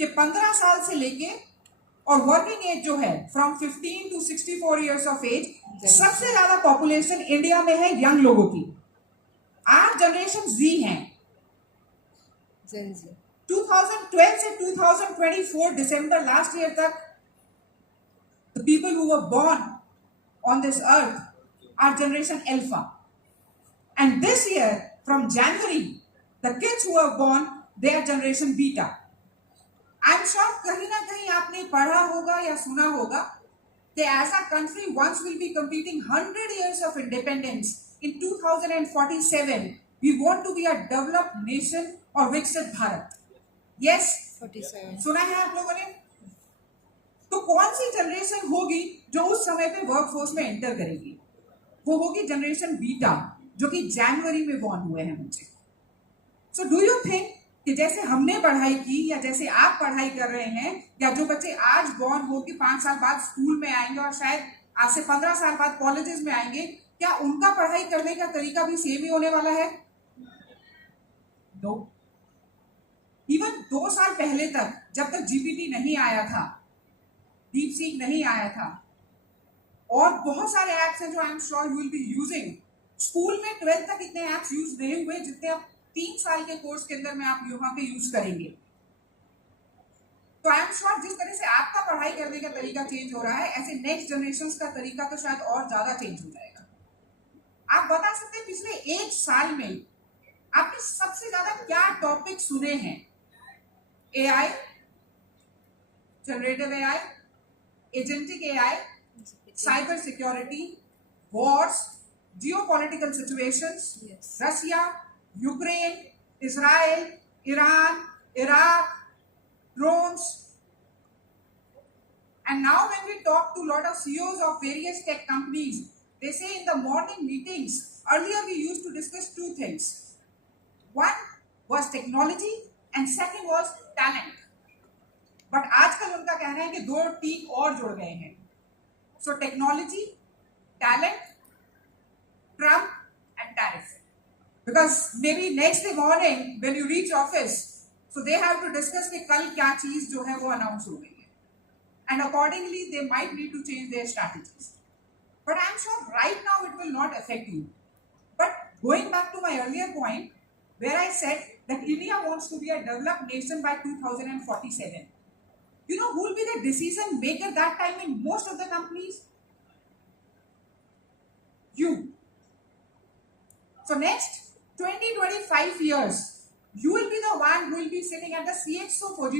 कि 15 साल से लेके और वर्किंग एज जो है from 15 to 64 years of age, सबसे ज्यादा पॉपुलेशन इंडिया में है यंग लोगों की। आज जनरेशन जी है। 2012 से 2024 दिसंबर लास्ट ईयर तक the people who were born on this earth are generation alpha, and this year from January the kids who are born, they are generation beta. I'm sure कहीं ना कहीं आपने पढ़ा होगा या सुना होगा कि as a country once will be completing 100 years of independence in 2047, we want to be a developed nation or विकसित भारत। Yes, 47 सुना है आप लोगों ने? तो कौन सी जनरेशन होगी जो उस समय पे वर्कफोर्स में एंटर करेगी? वो होगी जनरेशन बीटा, जो कि जनवरी में बॉर्न हुए हैं मुझे। सो डू यू थिंक कि जैसे हमने पढ़ाई की या जैसे आप पढ़ाई कर रहे हैं, या जो बच्चे आज बॉर्न हो के 5 साल बाद स्कूल में आएंगे और शायद आज से 15 साल बाद कॉलेजेस में आएंगे, क्या उनका पढ़ाई करने का तरीका भी सेम ही होने वाला है? नो। इवन 2 साल पहले तक, जब तक जीपीटी नहीं आया था, डीप सीक नहीं आया था, और बहुत सारे एप्स हैं जो I am sure you will be using. School में 12th तक इतने एप्स यूज नहीं हुए जितने आप 3 साल के कोर्स के अंदर में आप यहाँ पे यूज करेंगे। तो आई एम श्योर जिस तरह से आपका पढ़ाई करने का तरीका चेंज हो रहा है, ऐसे नेक्स्ट जनरेशन का तरीका तो शायद और ज्यादा चेंज हो जाएगा। आप बता सकते हैं पिछले 1 साल में आपने सबसे ज्यादा क्या टॉपिक सुने हैं? AI, generative AI, agentic AI, cyber security, Wars, geopolitical situations, Russia, Ukraine, Israel, Iran, Iraq, drones. And now when we talk to a lot of CEOs of various tech companies, they say in the morning meetings, earlier we used to discuss 2 things. One was technology and second was talent. But आजकल उनका कहना है कि 2 T और जुड़ गए हैं. So technology, talent, Trump and tariff. Because maybe next day morning when you reach office, so they have to discuss कि कल क्या चीज जो है वो announce हो गई है. And accordingly they might need to change their strategies. But I'm sure right now it will not affect you. But going back to my earlier point, where I said that India wants to be a developed nation by 2047. You know who will be the decision maker that time in most of the companies? You. So next 20-25 years, you will be the one who will be sitting at the CXO position.